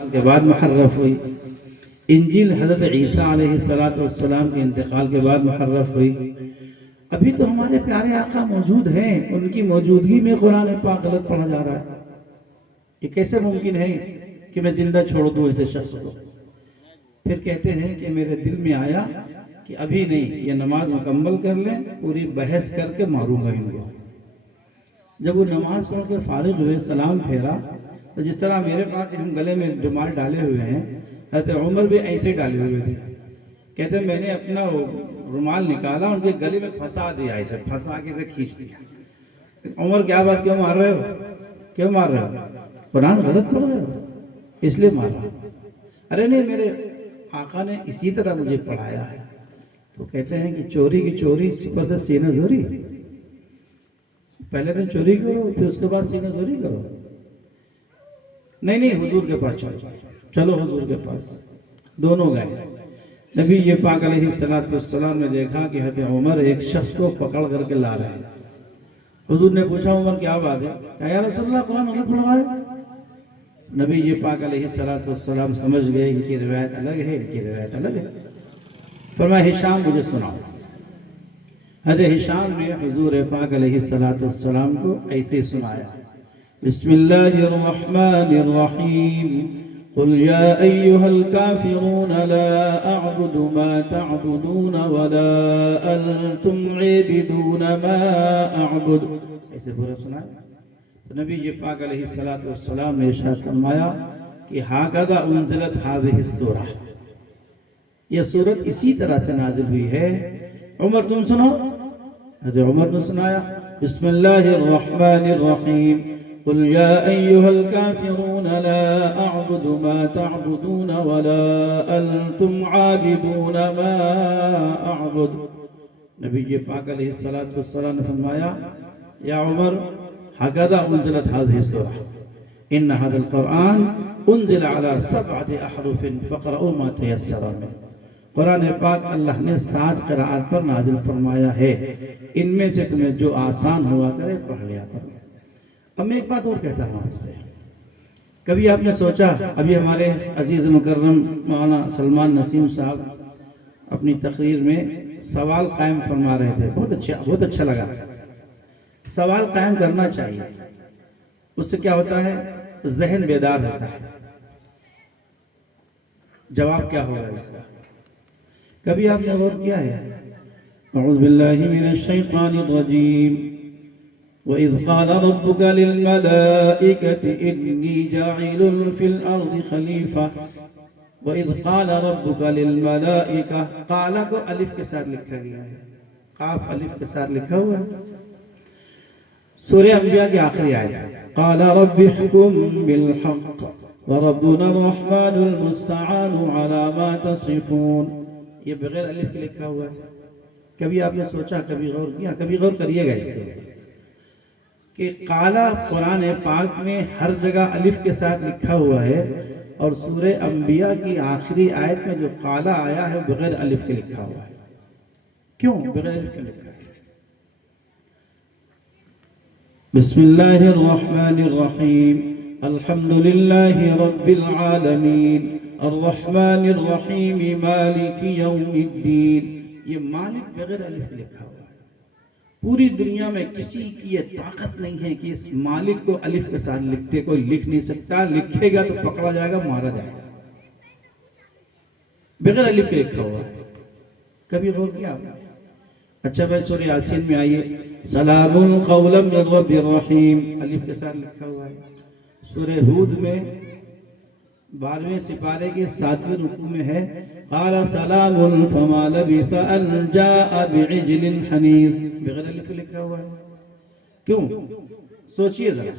کے بعد محرف ہوئی، انجیل حضرت عیسیٰ علیہ السلام کے انتقال کے بعد محرف ہوئی۔ ابھی تو ہمارے پیارے آقا موجود ہیں، ان کی موجودگی میں قرآن پاک غلط پڑھا جا رہا ہے۔ یہ کیسے ممکن ہے کہ میں زندہ چھوڑ دوں اسے شخص کو؟ پھر کہتے ہیں کہ میرے دل میں آیا کہ ابھی نہیں، یہ نماز مکمل کر لیں، پوری بحث کر کے ماروں گا ان کو۔ جب وہ نماز پڑھ کے فارغ ہوئے، سلام پھیرا، تو جس طرح میرے پاس ہم گلے میں رومال ڈالے ہوئے ہیں، حضرت عمر بھی ایسے ڈالے ہوئے تھے۔ کہتے ہیں میں نے اپنا رومال نکالا، ان کے گلے میں پھنسا دیا، اسے پھنسا کے اسے کھینچ دیا۔ عمر کیا بات، کیوں مار رہے ہو؟ کیوں مار رہے ہو؟ قرآن غلط پڑھ رہے ہو اس لیے مار رہا ہوں۔ ارے نہیں، میرے آقا نے اسی طرح مجھے پڑھایا ہے۔ تو کہتے ہیں کہ چوری کی چوری سپر سے سینہ زوری، پہلے دن چوری کرو پھر اس کے بعد سینہ زوری کرو۔ نہیں حضور کے پاس چلو حضور کے پاس۔ دونوں گئے، نبی یہ پاک علیہ السلام نے دیکھا کہ حضرت عمر ایک شخص کو پکڑ کر کے لا رہے ہیں۔ حضور نے پوچھا عمر کیا بات ہے؟ کہا یا رسول اللہ قرآن غلط پڑھ رہا ہے۔ نبی یہ پاک علیہ السلام سمجھ گئے ان کی روایت الگ ہے، ان کی روایت الگ ہے۔ فرمایا ہشام مجھے سناؤ۔ حضرت ہشام نے حضور پاک علیہ السلام کو ایسے سنایا، بسم اللہ الرحمن الرحیم، قل یا ایہا الکافرون لا اعبد ما تعبدون ولا انتم عابدون ما اعبد۔ ایسے پورا سنایا۔ تو نبی یہ پاک علیہ السلام نے ارشاد فرمایا کہ ہاکذا انزلت هذه السورہ، یہ سورت اسی طرح سے نازل ہوئی ہے۔ عمر تم سنو۔ حضرت عمر نے سنایا، بسم اللہ الرحمن الرحیم، قل یا ایہا الکافرون لا اعبد ما تعبدون ولا انتم عابدون ما اعبد۔ نبی پاک علیہ السلام نے فرمایا، یا عمر ہکذا انزلت هذه السورہ ان هذا القرآن انزل على 7 احرف فقرؤوا ما تيسر منه۔ قرآن پاک اللہ نے 7 قراءات پر نازل فرمایا ہے، ان میں سے تمہیں جو آسان ہوا کرے پڑھ لیا کرو۔ اب میں ایک بات اور کہتا ہوں آپ سے، کبھی آپ نے سوچا، ابھی ہمارے عزیز مکرم مولانا سلمان نسیم صاحب اپنی تقریر میں سوال قائم فرما رہے تھے، بہت اچھا لگا۔ سوال قائم کرنا چاہیے، اس سے کیا ہوتا ہے؟ ذہن بیدار ہوتا ہے۔ جواب کیا ہوگا اس کا؟ کبھی آپ نے غور کیا ہے؟ اعوذ باللہ من الشیطان الرجیم، وَإِذْ قَالَ رَبُّكَ لِلْمَلَائِكَةِ إِنِّي جَاعِلٌ فِي الْأَرْضِ خَلِيفَةً۔ وَإِذْ قَالَ رَبُّكَ لِلْمَلَائِكَةِ، قَالَ کو الف کے ساتھ لکھا گیا ہے، قاف الف کے ساتھ لکھا ہوا ہے۔ سورہ انبیاء کی آخری آیت، قَالَ رَبِّ احْكُم بِالْحَقِّ وَرَبُّنَا الرَّحْمَنُ الْمُسْتَعَانُ عَلَى مَا تَصِفُونَ۔ یہ بغیر الف کے لکھا ہوا ہے۔ کبھی آپ نے سوچا، کبھی غور کیا؟ کبھی غور کریے گا اس کے کہ قالا قرآن پاک میں ہر جگہ الف کے ساتھ لکھا ہوا ہے، اور سورہ انبیاء کی آخری آیت میں جو قالا آیا ہے بغیر الف کے لکھا ہوا ہے۔ کیوں بغیر الف کے لکھا ہے؟ بسم اللہ الرحمن الرحیم، الحمدللہ رب العالمین، الرحمن الرحیم، مالک یوم الدین۔ یہ مالک بغیر الف کے لکھا ہوا ہے۔ پوری دنیا میں کسی کی یہ طاقت نہیں ہے کہ اس مالک کو الف کے ساتھ لکھتے، کوئی لکھ نہیں سکتا، لکھے گا تو پکڑا جائے گا، مارا جائے گا۔ بغیر الف کے لکھا ہوا ہے۔ کبھی غور کیا آپ نے؟ اچھا بھائی سورہ یاسین میں آئیے، سلام قولا من رب الرحیم، الف کے ساتھ لکھا ہوا ہے۔ سورہ ہود میں 12ویں سپارے کے 7ویں رکوع میں ہے، قال سلام فما لبث ان جاء بعجل حنیظ، بغیر الف لکھا ہوا ہے۔ کیوں؟ سوچئے ذرا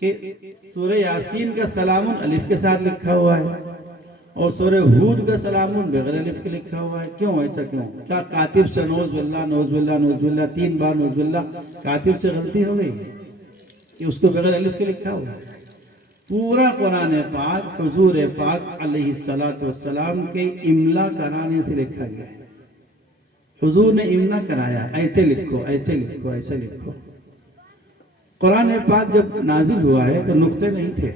کہ سورہ یاسین کا سلام الف کے ساتھ لکھا ہوا ہے، اور سورہ ہود کا سلام بغیر الف کے لکھا ہوا ہے۔ کیوں ایسا کیوں؟ کیا کاتب سے نعوذ باللہ نعوذ باللہ نعوذ باللہ 3 بار نعوذ باللہ کاتب سے غلطی ہو گئی کہ اس کو بغیر الف کے لکھا ہوا ہے؟ پورا قرآن پاک حضور پاک علیہ السلام کے املا کرانے سے لکھا گیا ہے۔ حضور نے املا کرایا، ایسے لکھو ایسے لکھو ایسے لکھو۔ قرآن پاک جب نازل ہوا ہے تو نقطے نہیں تھے،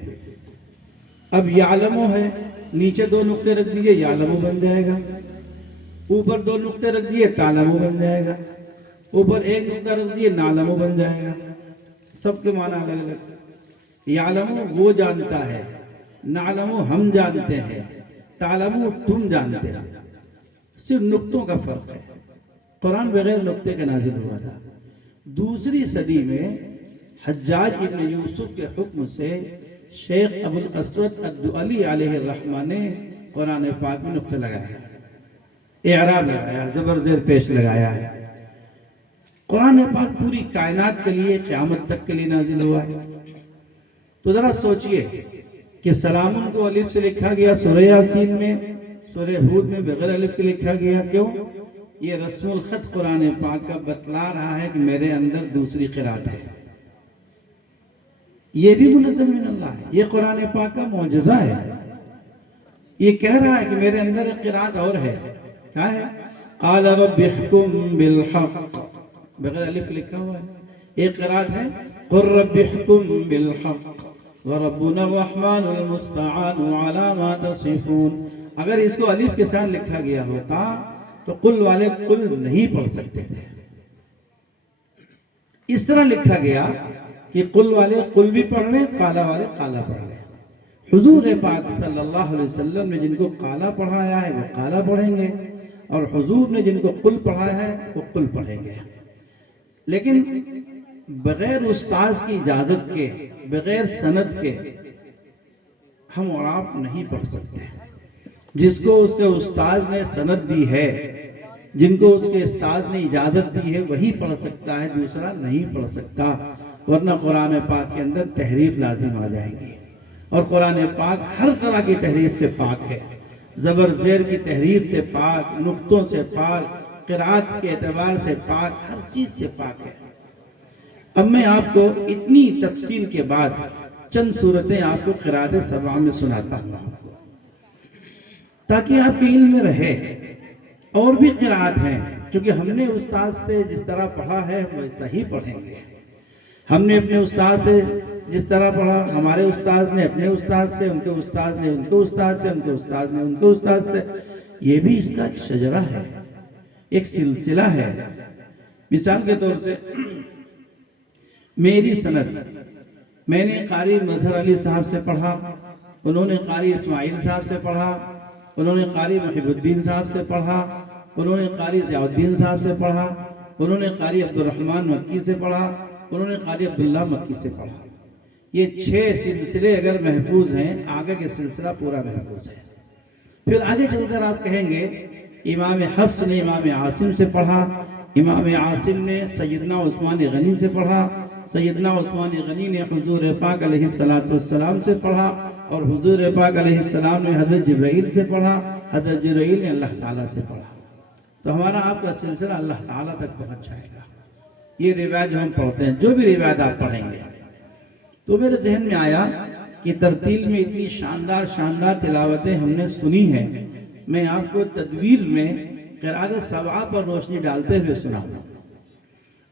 اب یعلمو ہے، نیچے 2 نقطے رکھ دیجئے یعلمو بن جائے گا، اوپر 2 نقطے رکھ دیجئے تعلمو بن جائے گا، اوپر 1 نقطہ رکھ دیجئے نعلمو بن جائے گا. سب کے معنی الگ الگ. یعلمو وہ جانتا ہے، نعلمو ہم جانتے ہیں، تعلمو تم جانتے ہیں. صرف نقطوں کا فرق ہے. قرآن بغیر نقطے کے نازل ہوا تھا. دوسری صدی میں حجاج ابن یوسف کے حکم سے شیخ ابو الاسود الدؤلی علیہ الرحمہ نے قرآن پاک میں نقطے لگایا، اعراب لگایا، زبر زیر پیش لگایا ہے. قرآن پاک پوری کائنات کے لیے قیامت تک کے لیے نازل ہوا ہے. تو ذرا سوچئے کہ سلامن کو الف سے لکھا گیا سورہ یاسین میں، سورہ ہود میں بغیر الف کے لکھا گیا. کیوں؟ یہ رسم الخط قرآن پاک کا بتلا رہا ہے کہ میرے اندر دوسری قرات ہے. یہ بھی منزل من اللہ ہے، یہ قرآن پاک کا معجزہ ہے. یہ کہہ رہا ہے کہ میرے اندر ایک قرات اور ہے. کیا ہے؟ قال رب احکم بالحق، بغیر الف لکھا ہوا ہے. ایک قرات ہے قل رب احکم بالحق وربنا الرحمن المستعان على ما تصفون. اگر اس کو الف کے ساتھ لکھا گیا ہوتا تو قل والے قل نہیں پڑھ سکتے تھے. اس طرح لکھا گیا کہ قل والے قل بھی پڑھ لیں، قالا والے قالا پڑھ لیں. حضور پاک صلی اللہ علیہ وسلم نے جن کو قالا پڑھایا ہے وہ قالا پڑھیں گے، اور حضور نے جن کو قل پڑھایا ہے وہ قل پڑھیں گے. لیکن بغیر استاذ کی اجازت کے، بغیر سند کے ہم اور آپ نہیں پڑھ سکتے. جس کو اس کے استاذ نے سند دی ہے، جن کو اس کے استاذ نے اجازت دی ہے، وہی پڑھ سکتا ہے، دوسرا نہیں پڑھ سکتا. ورنہ قرآن پاک کے اندر تحریف لازم آ جائے گی. اور قرآن پاک ہر طرح کی تحریف سے پاک ہے. زبر زیر کی تحریف سے پاک، نقطوں سے پاک، قرآت کے اعتبار سے پاک، ہر چیز سے پاک ہے. اب میں آپ کو اتنی تفصیل کے بعد چند صورتیں آپ کو قرآت سبع میں سناتا ہوں تاکہ آپ کے علم میں رہے. اور بھی قرآت ہیں، کیونکہ ہم نے استاد سے جس طرح پڑھا ہے ویسا ہی پڑھیں گے. ہم نے اپنے استاد سے جس طرح پڑھا، ہمارے استاد نے اپنے استاد سے، ان کے استاد نے ان کے استاد سے، ان کے استاد نے ان کے استاد سے. یہ بھی اس کا ایک شجرہ ہے، ایک سلسلہ ہے. مثال کے طور سے میری سند، میں نے قاری مظہر علی صاحب سے پڑھا، انہوں نے قاری اسماعیل صاحب سے پڑھا، انہوں نے قاری محب الدین صاحب سے پڑھا، انہوں نے قاری ضیاء الدین صاحب سے پڑھا، انہوں نے قاری عبدالرحمن مکی سے پڑھا، انہوں نے قاری عبداللہ مکی سے پڑھا. یہ 6 سلسلے اگر محفوظ ہیں، آگے کے سلسلہ پورا محفوظ ہے. پھر آگے چل کر آپ کہیں گے امام حفص نے امام عاصم سے پڑھا، امام عاصم نے سیدنا عثمان غنی سے پڑھا، سیدنا عثمان غنی نے حضور پاک علیہ السلام سے پڑھا، اور حضور پاک علیہ السلام نے حضرت جبرائیل سے پڑھا، حضرت جبرائیل نے اللہ تعالیٰ سے پڑھا. تو ہمارا آپ کا سلسلہ اللہ تعالیٰ تک پہنچ جائے گا. یہ روایت جو ہم پڑھتے ہیں، جو بھی روایت آپ پڑھیں گے، تو میرے ذہن میں آیا کہ ترتیل میں اتنی شاندار شاندار تلاوتیں ہم نے سنی ہیں، میں آپ کو تدویر میں قرآت سبع پر روشنی ڈالتے ہوئے سناؤں.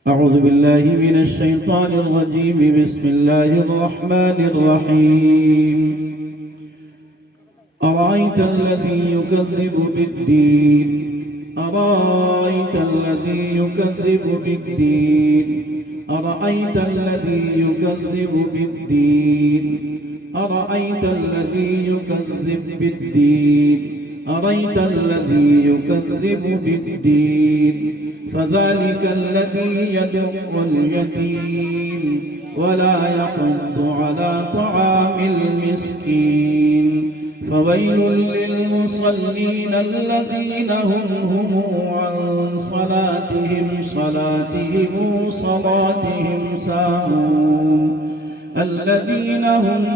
اعوذ باللہ من الشیطان الرجیم، بسم اللہ الرحمن الرحیم. ارائیت الذی یکذب بالدین، ارائیت الذی یکذب بالدین، ارائیت الذی یکذب بالدین، ارائیت الذی یکذب بالدین، ارائیت الذی یکذب بالدین. فذلك الذي يدع اليتيم ولا يحض على طعام المسكين. فويل للمصلين الذين هم عن صلاتهم ساهون الذين هم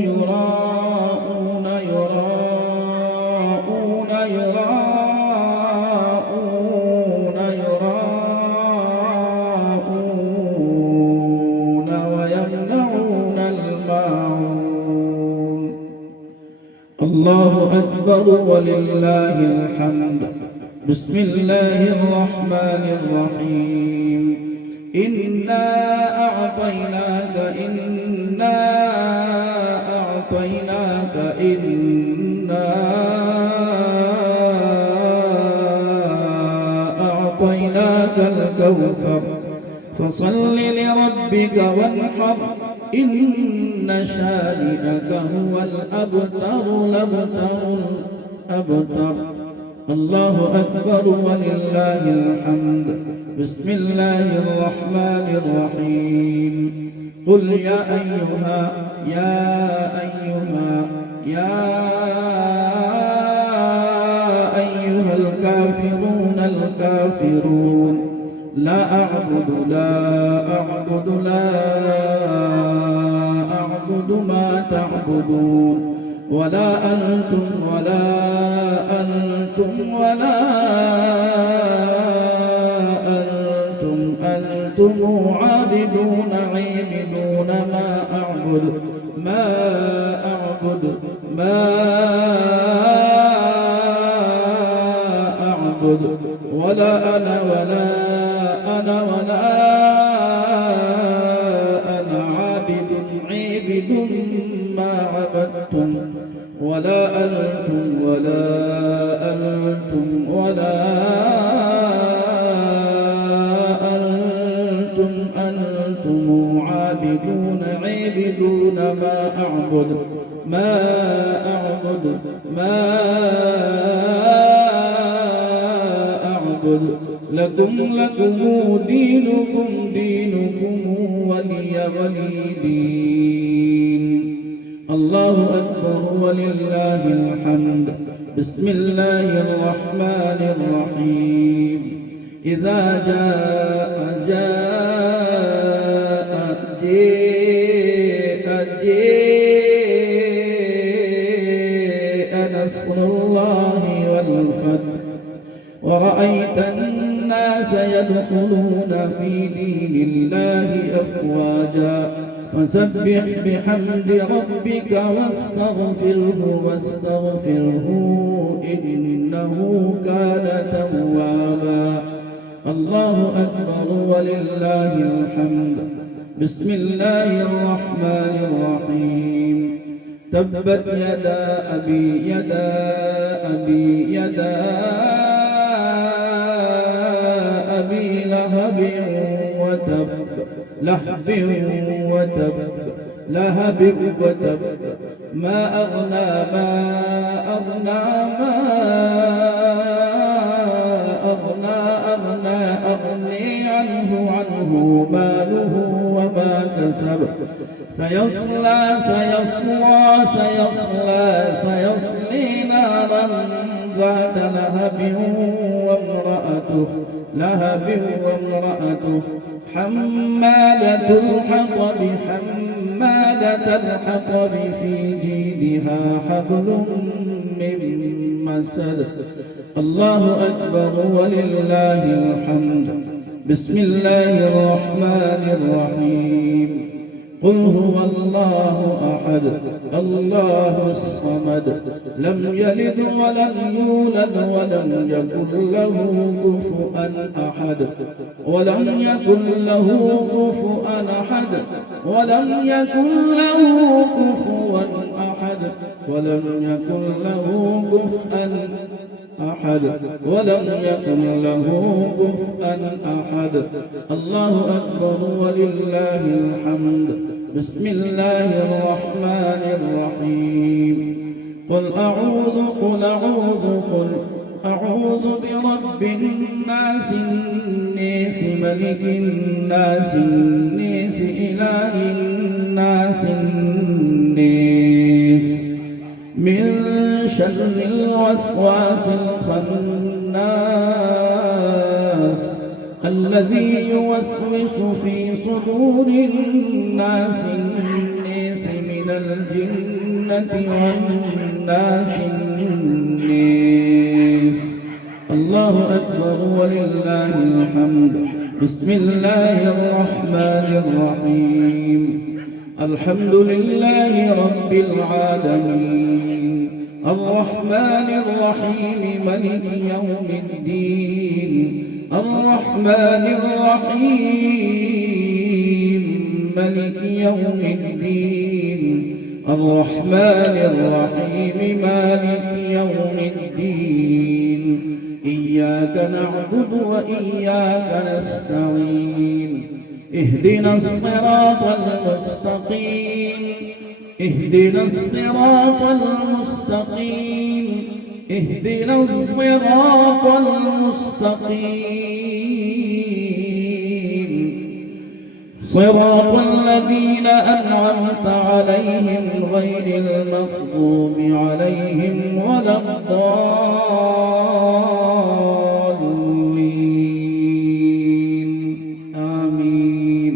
يراءون ويمنعون الماعون. الله أكبر ولله الحمد. بسم الله الرحمن الرحيم. إنا أعطيناك إنا أعطيناك الكوثر فصل لربك وانحر إن شانئك هو الأبتر. الله أكبر ولله الحمد. بسم الله الرحمن الرحيم. قل يا أيها الكافرون لا أعبد ما تعبدون ولا أنتم عابدون ما أعبد ولا أنا عابد ما عبدتم ولا أنتم عابدون ما أعبد لكم دينكم ولي دين. الله أكبر ولله الحمد. بسم الله الرحمن الرحيم. إذا جاء نصر الله والفتح ورأيت الناس يدخلون في دين الله أفواجا فسبح بحمد ربك واستغفره إنه كان توابا. الله أكبر ولله الحمد. بسم الله الرحمن الرحيم. تبت يدا أبي لهب وتب ما أغني عنه ماله وما كسب سيصلى نارا ذات لهب وامرأته حمالة الحطب في جيدها حبل من مسد. الله أكبر ولله الحمد. بسم الله الرحمن الرحيم. قل هو الله أحد الله الصمد لم يلد ولم يولد ولم يكن له كفوا أحد. الله أكبر ولله الحمد. بسم الله الرحمن الرحيم. قل أعوذ برب الناس الناس ملك الناس الناس إله الناس الناس من شر الوسواس الخناس الذي يوسوس في صدور الناس من الجنة والناس الناس. الله أكبر ولله الحمد. بسم الله الرحمن الرحيم. الحمد لله رب العالمين الرحمن الرحيم ملك يوم الدين الرحمن الرحيم ملك يوم الدين الرحمن الرحيم مالك يوم الدين إياك نعبد وإياك نستعين اهدنا الصراط المستقيم اهدنا الصراط المستقيم اهدنا الصراط المستقيم صراط الذين أنعمت عليهم غير المغضوب عليهم ولا الضالين آمين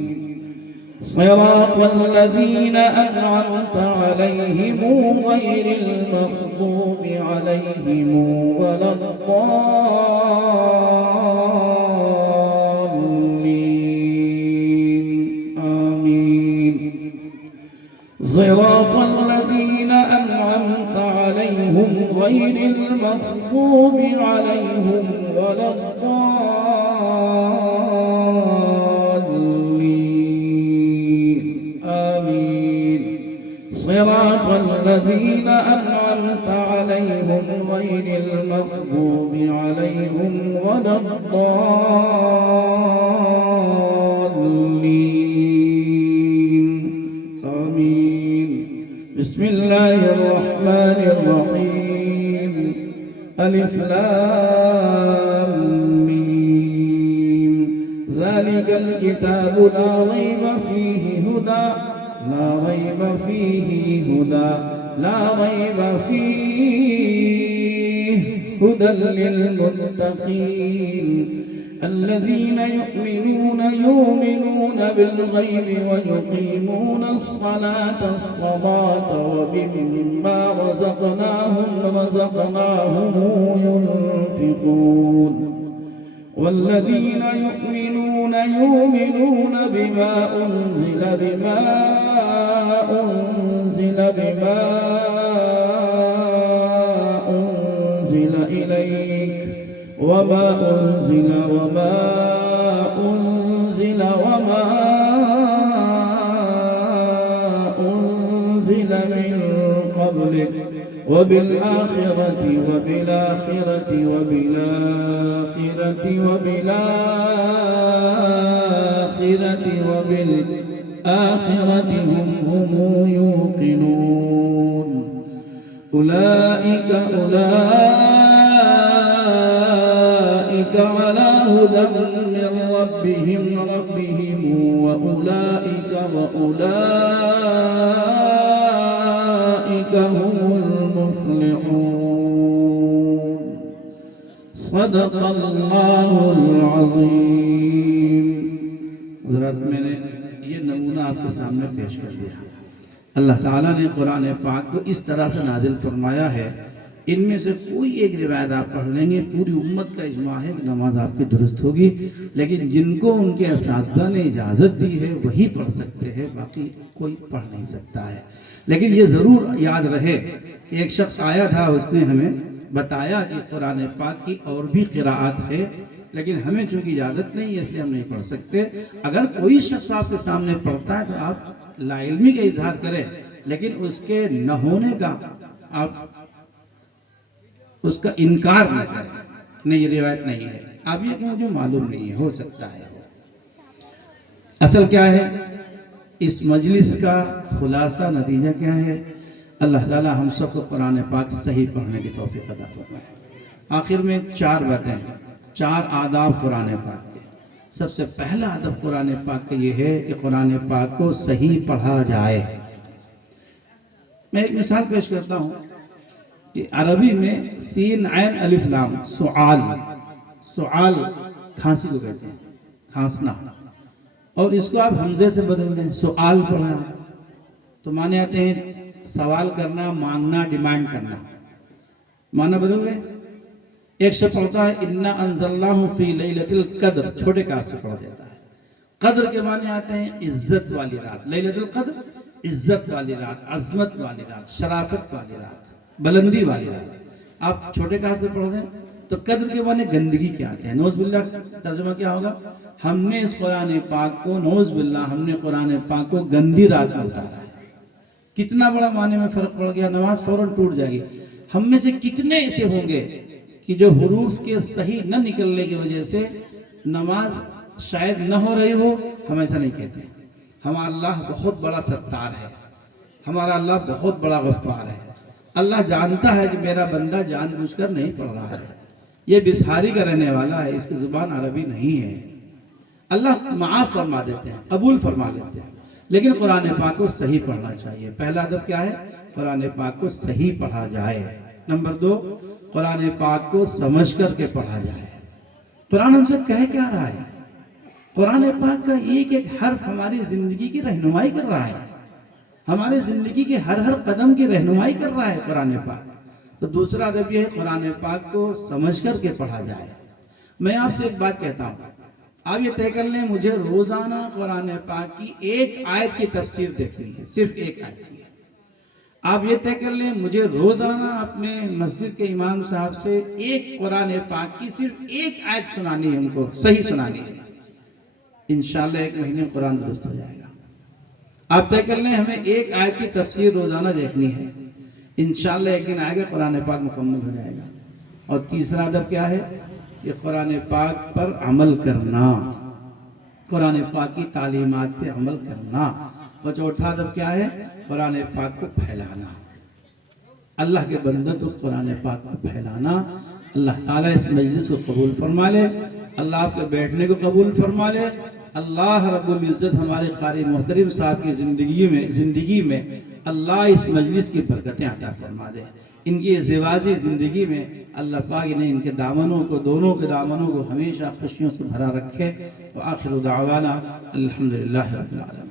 صراط الذين أنعمت عليهم غير المغضوب عليهم ولا الضالين آمين صراط الذين أنعمت عليهم غير المغضوب عليهم ولا الضالين آمين صراط الذين أنعمت عليهم غير المغضوب عليهم ولا الضالين آمين بسم الله الرحمن الرحيم ألف لام ميم ذلك الكتاب لا ريب فيه هدى لا ريب فيه هدى لا ريب فيه هدى للمتقين الذين يؤمنون بالغيب ويقيمون الصلاة ومما رزقناهم ينفقون والذين يؤمنون بما أنزل إليك وما أنزل من قبلك وبالآخرة هم يوقنون أولئك على هدى من ربهم وأولئك هم المفلحون صدق الله العظيم حضرات میں نے یہ نمونہ آپ کے سامنے پیش کر دیا اللہ تعالیٰ نے قرآن پاک کو اس طرح سے نازل فرمایا ہے ان میں سے کوئی ایک روایت آپ پڑھ لیں گے پوری امت کا اجماع ہے کہ نماز آپ کی درست ہوگی لیکن جن کو ان کے اساتذہ نے اجازت دی ہے وہی پڑھ سکتے ہیں باقی کوئی پڑھ نہیں سکتا ہے لیکن یہ ضرور یاد رہے کہ ایک شخص آیا تھا اس نے ہمیں بتایا کہ قرآن پاک کی اور بھی قراءات ہے لیکن ہمیں چونکہ اجازت نہیں ہے اس لیے ہم نہیں پڑھ سکتے اگر کوئی شخص آپ کے سامنے پڑھتا ہے تو آپ لا علمی کا اظہار کریں لیکن اس کے نہ ہونے کا آپ اس کا انکار نہ کریں نہیں یہ روایت نہیں ہے آپ یہ کہ مجھے معلوم نہیں ہے ہو سکتا ہے اصل کیا ہے اس مجلس کا خلاصہ نتیجہ کیا ہے اللہ تعالی ہم سب کو قرآن پاک صحیح پڑھنے کی توفیق عطا فرمائے آخر میں 4 باتیں 4 آداب قرآن پاک کے سب سے پہلا ادب قرآن پاک کا یہ ہے کہ قرآن پاک کو صحیح پڑھا جائے میں ایک مثال پیش کرتا ہوں کہ عربی میں سین عین الف لام سعال کھانسی کو کہتے ہیں کھانسنا اور اس کو آپ حمزے سے بدل دیں سعال پڑھنا تو معنی آتے ہیں سوال کرنا مانگنا ڈیمانڈ کرنا معنی بدل گئے ایک سے پڑھتا ہے اِنَّا أَنزَلْنَاهُ فِي لَيْلَةِ الْقَدْرِ چھوٹے کاف سے پڑھ دیتا ہے قدر کے معنی آتے ہیں عزت والی رات لیلۃ القدر عزت والی رات عظمت والی رات شرافت والی رات بلندی والی رات آپ چھوٹے کاف سے پڑھ دیں تو قدر کے معنی گندگی کیا آتے ہیں نعوذ باللہ ترجمہ کیا ہوگا ہم نے اس قرآن پاک کو نعوذ باللہ ہم نے قرآن پاک کو گندی رات میں اتارا ہے کتنا بڑا معنی میں فرق پڑ گیا، نماز فوراً ٹوٹ جائے گی۔ ہم میں سے کتنے ایسے ہوں گے کہ جو حروف کے صحیح نہ نکلنے کی وجہ سے نماز شاید نہ ہو رہی ہو، ہم ایسا نہیں کہتے۔ ہمارا اللہ بہت بڑا ستار ہے، ہمارا اللہ بہت بڑا غفار ہے۔ اللہ جانتا ہے کہ میرا بندہ جان بوجھ کر نہیں پڑھ رہا ہے، یہ بسہاری کا رہنے والا ہے، اس کی زبان عربی نہیں ہے۔ اللہ معاف فرما دیتے ہیں، قبول فرما لیتے ہیں، لیکن قرآن پاک کو صحیح پڑھنا چاہیے۔ پہلا ادب کیا ہے؟ قرآن پاک کو صحیح پڑھا جائے۔ نمبر 2، قرآن پاک کو سمجھ کر کے پڑھا جائے۔ قرآن ہم سے کہہ کیا رہا ہے؟ قرآن پاک کا ایک ایک حرف ہماری زندگی کی رہنمائی کر رہا ہے، ہمارے زندگی کے ہر ہر قدم کی رہنمائی کر رہا ہے قرآن پاک۔ تو دوسرا ادب یہ ہے قرآن پاک کو سمجھ کر کے پڑھا جائے۔ میں آپ سے ایک بات کہتا ہوں، آپ یہ طے کر لیں مجھے روزانہ قرآن پاک کی ایک آیت کی تفسیر دیکھنی ہے، صرف ایک آیت کی۔ آپ یہ طے کر لیں مجھے روزانہ اپنے مسجد کے امام صاحب سے ایک قرآن پاک کی صرف ایک آیت سنانی ہے، ان کو صحیح سنانی ہے۔ انشاءاللہ 1 مہینے میں قرآن درست ہو جائے گا۔ آپ طے کر لیں ہمیں ایک آیت کی تفسیر روزانہ دیکھنی ہے، انشاءاللہ ایک دن آئے گا قرآن پاک مکمل ہو جائے گا۔ اور تیسرا ادب کیا ہے؟ یہ قرآن پاک پر عمل کرنا، قرآن پاک کی تعلیمات پہ عمل کرنا۔ اور چوتھا ادب کیا ہے؟ قرآن پاک کو پھیلانا، اللہ کے بندوں تو قرآن پاک کو پھیلانا۔ اللہ تعالیٰ اس مجلس کو قبول فرما لے، اللہ آپ کے بیٹھنے کو قبول فرما لے۔ اللہ رب العزت ہمارے قاری محترم صاحب کی زندگی میں اللہ اس مجلس کی برکتیں عطا فرما دے، ان کی ازدواجی زندگی میں اللہ پاک نے ان کے دامنوں کو، دونوں کے دامنوں کو ہمیشہ خوشیوں سے بھرا رکھے۔ وآخر دعوانا الحمدللہ رب العالمین۔